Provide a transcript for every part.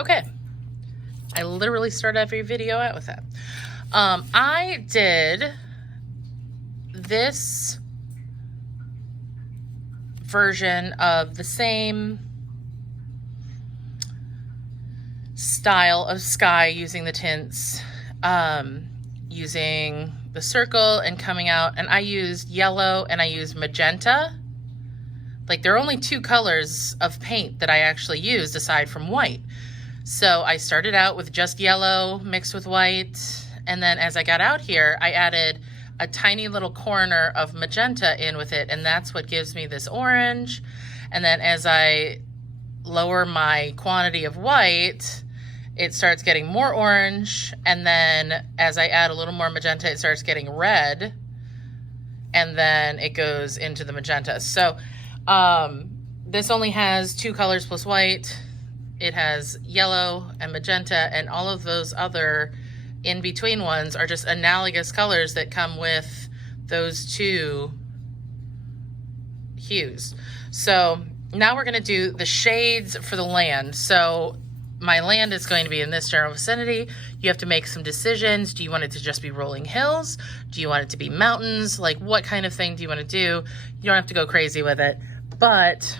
Okay. I literally start every video out with that. I did this version of the same style of sky using the tints, using the circle and coming out, and I used yellow and I used magenta. Like, there are only two colors of paint that I actually used aside from white. So I started out with just yellow mixed with white, and then as I got out here, I added a tiny little corner of magenta in with it, and that's what gives me this orange. And then as I lower my quantity of white, it starts getting more orange, and then as I add a little more magenta, it starts getting red, and then it goes into the magenta. So this only has two colors plus white. It has yellow and magenta, and all of those other in-between ones are just analogous colors that come with those two hues. So now we're gonna do the shades for the land. So my land is going to be in this general vicinity. You have to make some decisions. Do you want it to just be rolling hills? Do you want it to be mountains? Like, what kind of thing do you want to do? You don't have to go crazy with it. But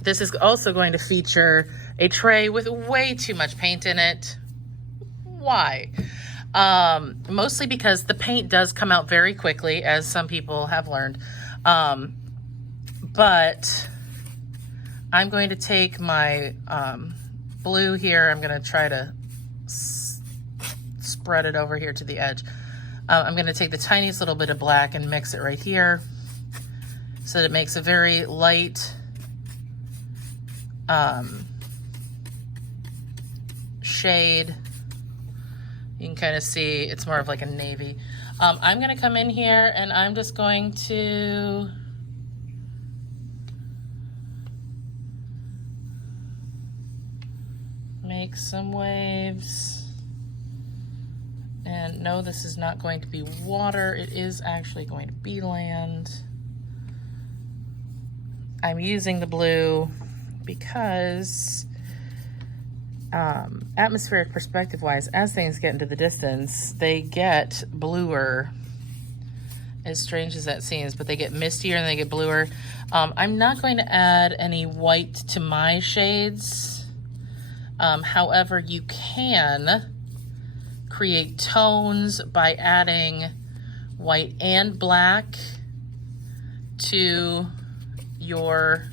this is also going to feature a tray with way too much paint in it. Why? Mostly because the paint does come out very quickly, as some people have learned. But I'm going to take my blue here. I'm going to try to spread it over here to the edge. I'm going to take the tiniest little bit of black and mix it right here so that it makes a very light shade. You can kind of see it's more of like a navy. I'm going to come in here and I'm just going to make some waves. And no, this is not going to be water. It is actually going to be land. I'm using the blue because atmospheric perspective wise, as things get into the distance, they get bluer, as strange as that seems, but they get mistier and they get bluer. I'm not going to add any white to my shades. However, you can create tones by adding white and black to your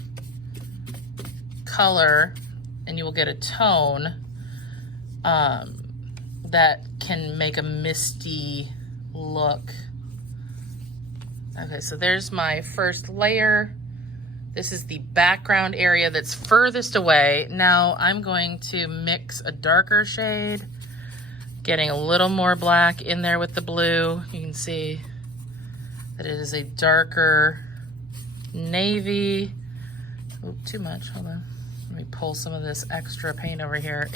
color, and you will get a tone that can make a misty look. Okay, so there's my first layer. This is the background area that's furthest away. Now I'm going to mix a darker shade, getting a little more black in there with the blue. You can see that it is a darker navy. Oop, too much, hold on. Let me pull some of this extra paint over here.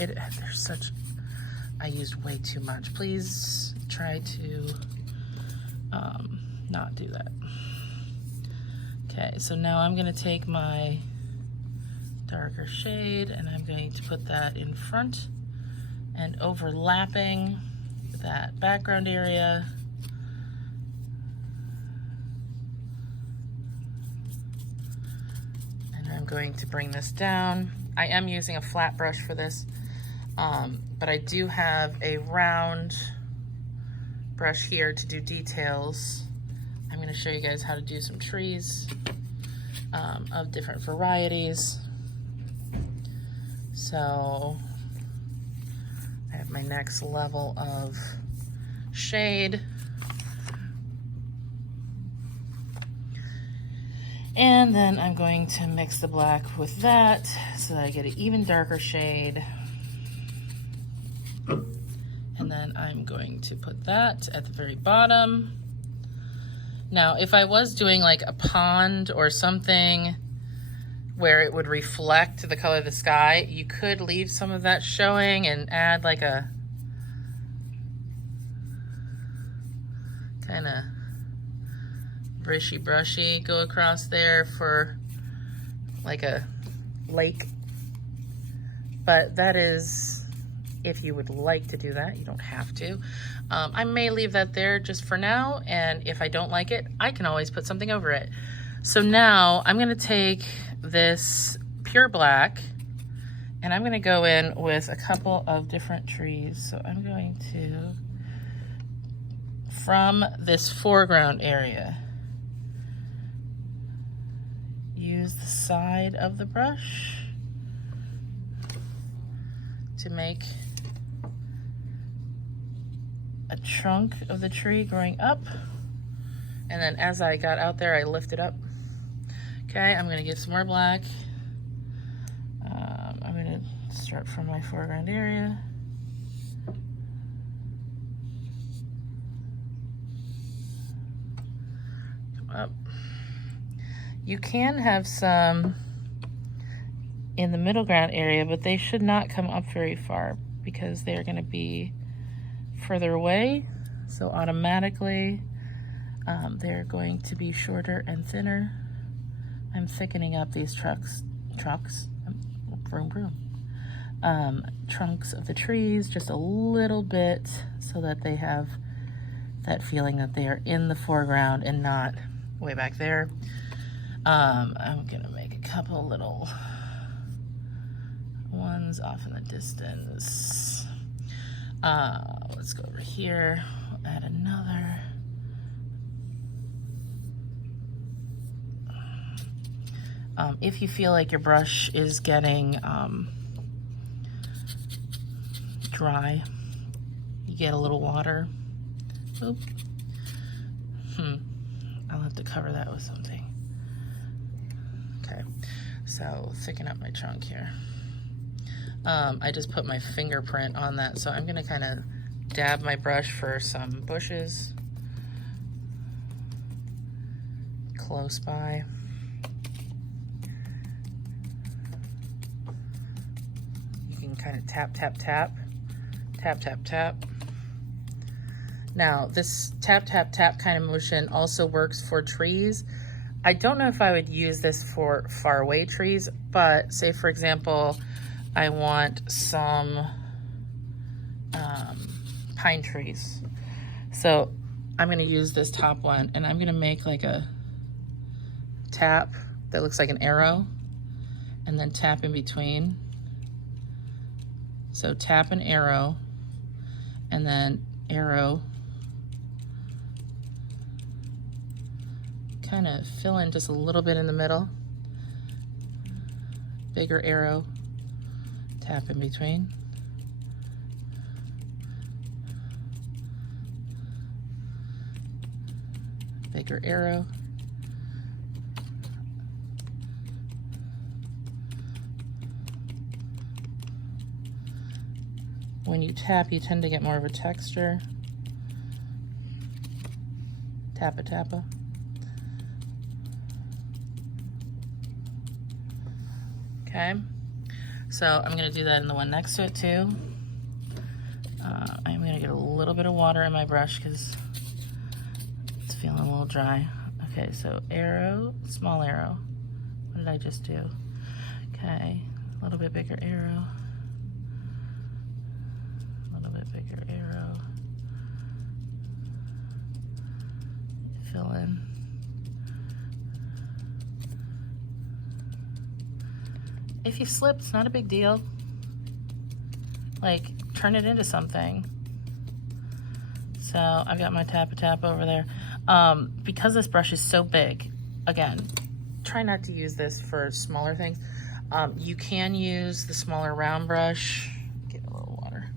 I used way too much. Please try to not do that. Okay, so now I'm gonna take my darker shade and I'm going to put that in front and overlapping that background area. And I'm going to bring this down. I am using a flat brush for this, but I do have a round brush here to do details. I'm going to show you guys how to do some trees of different varieties. So I have my next level of shade. And then I'm going to mix the black with that so that I get an even darker shade. And then I'm going to put that at the very bottom. Now, if I was doing like a pond or something where it would reflect the color of the sky, you could leave some of that showing and add like a kind of brushy go across there for like a lake. But that is if you would like to do that. You don't have to. I may leave that there just for now, and if I don't like it, I can always put something over it. So now I'm gonna take this pure black and I'm gonna go in with a couple of different trees. So I'm going to, from this foreground area, use the side of the brush to make a trunk of the tree growing up. And then as I got out there, I lifted up. Okay, I'm gonna get some more black. I'm gonna start from my foreground area. Come up. You can have some in the middle ground area, but they should not come up very far because they're gonna be further away. So automatically, they're going to be shorter and thinner. I'm thickening up these trunks of the trees just a little bit so that they have that feeling that they are in the foreground and not way back there. I'm gonna make a couple little ones off in the distance. Let's go over here, we'll add another. If you feel like your brush is getting dry, you get a little water. Oop. I'll have to cover that with something. Okay, so thicken up my chunk here. I just put my fingerprint on that, so I'm gonna kind of dab my brush for some bushes close by. You can kind of tap, tap, tap, tap, tap, tap. Now, this tap, tap, tap kind of motion also works for trees. I don't know if I would use this for far away trees, but say for example, I want some pine trees. So I'm gonna use this top one and I'm gonna make like a tap that looks like an arrow and then tap in between. So tap an arrow and then arrow. Kind of fill in just a little bit in the middle. Bigger arrow, tap in between. Bigger arrow. When you tap, you tend to get more of a texture. Tappa, tappa. Okay, so I'm gonna do that in the one next to it too. I'm gonna get a little bit of water in my brush because it's feeling a little dry. Okay, so arrow, small arrow. What did I just do? Okay, a little bit bigger arrow. A little bit bigger arrow. Fill in. If you slip, it's not a big deal. Like, turn it into something. So I've got my tap over there. Because this brush is so big, again, try not to use this for smaller things. You can use the smaller round brush. Get a little water.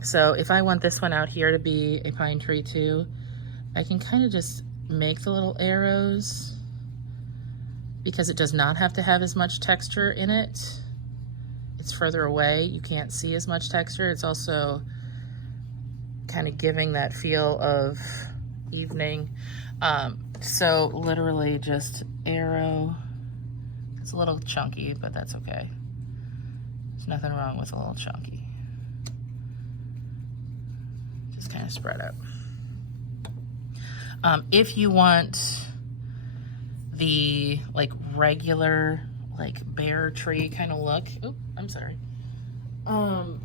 So if I want this one out here to be a pine tree too, I can kind of just make the little arrows because it does not have to have as much texture in it. It's further away, you can't see as much texture. It's also kind of giving that feel of evening. So literally just arrow. It's a little chunky, but that's okay. There's nothing wrong with a little chunky. Just kind of spread out. If you want the like regular like bare tree kind of look, oh, I'm sorry. You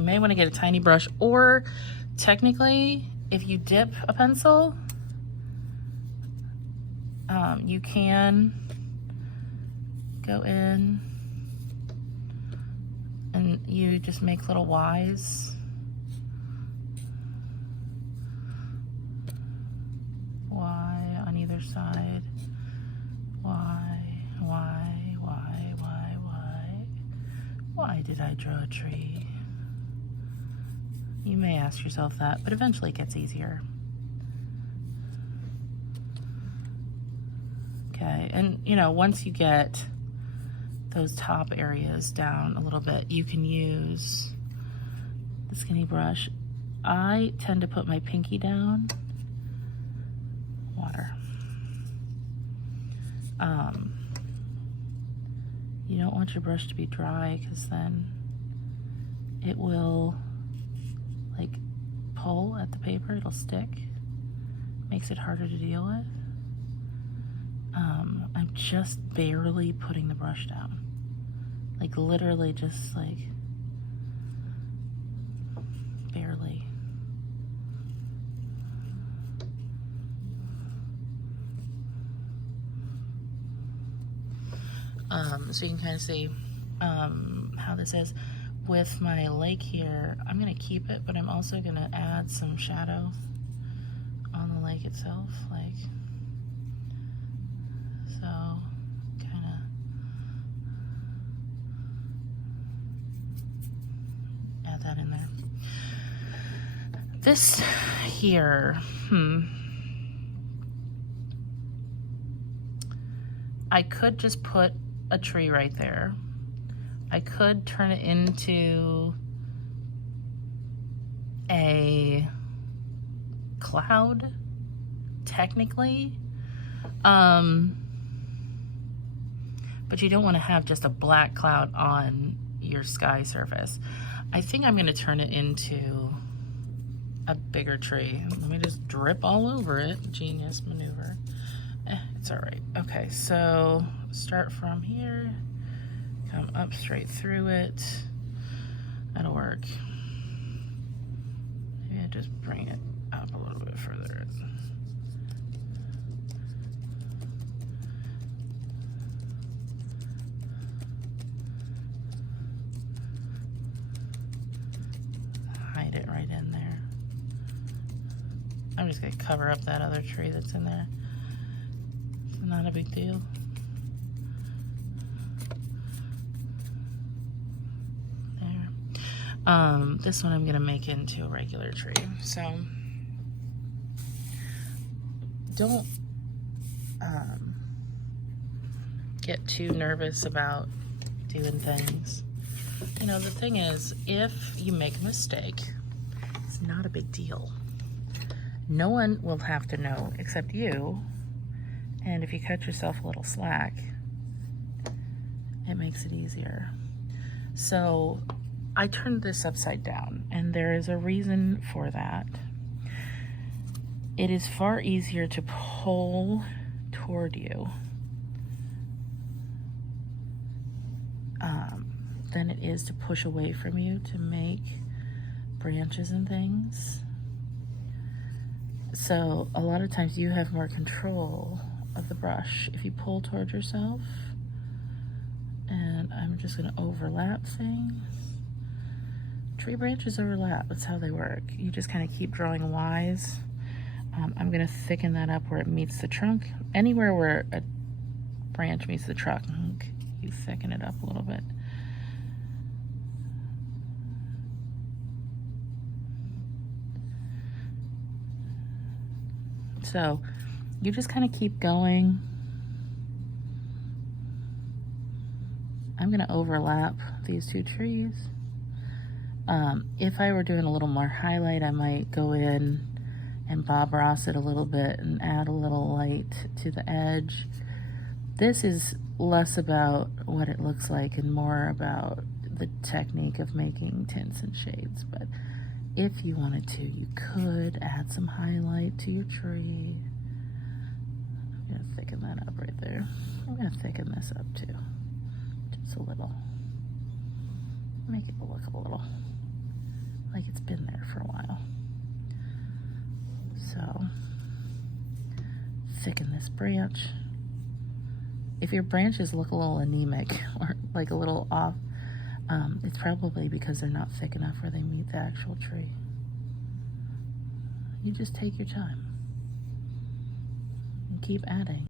may want to get a tiny brush, or technically, if you dip a pencil, you can go in and you just make little Ys. Y on either side. Why did I draw a tree? You may ask yourself that, but eventually it gets easier. Okay, and you know, once you get those top areas down a little bit, you can use the skinny brush. I tend to put my pinky down. Water. You don't want your brush to be dry, because then it will like pull at the paper, it'll stick, makes it harder to deal with. I'm just barely putting the brush down, like literally just like barely. So you can kind of see how this is. With my lake here, I'm going to keep it, but I'm also going to add some shadow on the lake itself, like so, kind of add that in there. This here, I could just put a tree right there. I could turn it into a cloud, technically. But you don't want to have just a black cloud on your sky surface. I think I'm going to turn it into a bigger tree. Let me just drip all over it. Genius maneuver. It's all right. Okay, so start from here. Come up straight through it. That'll work. Maybe I just bring it up a little bit further. Hide it right in there. I'm just gonna cover up that other tree that's in there. It's not a big deal. This one I'm gonna make into a regular tree. So don't get too nervous about doing things. You know, the thing is, if you make a mistake, it's not a big deal. No one will have to know except you. And if you cut yourself a little slack, it makes it easier. So I turned this upside down, and there is a reason for that. It is far easier to pull toward you than it is to push away from you to make branches and things. So a lot of times you have more control of the brush if you pull toward yourself. And I'm just going to overlap things. Tree branches overlap, that's how they work. You just kind of keep drawing Ys. I'm going to thicken that up where it meets the trunk. Anywhere where a branch meets the trunk, you thicken it up a little bit. So you just kind of keep going. I'm going to overlap these two trees. If I were doing a little more highlight, I might go in and Bob Ross it a little bit and add a little light to the edge. This is less about what it looks like and more about the technique of making tints and shades. But if you wanted to, you could add some highlight to your tree. I'm going to thicken that up right there. I'm going to thicken this up too. Just a little. Make it look a little like it's been there for a while. So, thicken this branch. If your branches look a little anemic or like a little off, it's probably because they're not thick enough where they meet the actual tree. You just take your time and keep adding.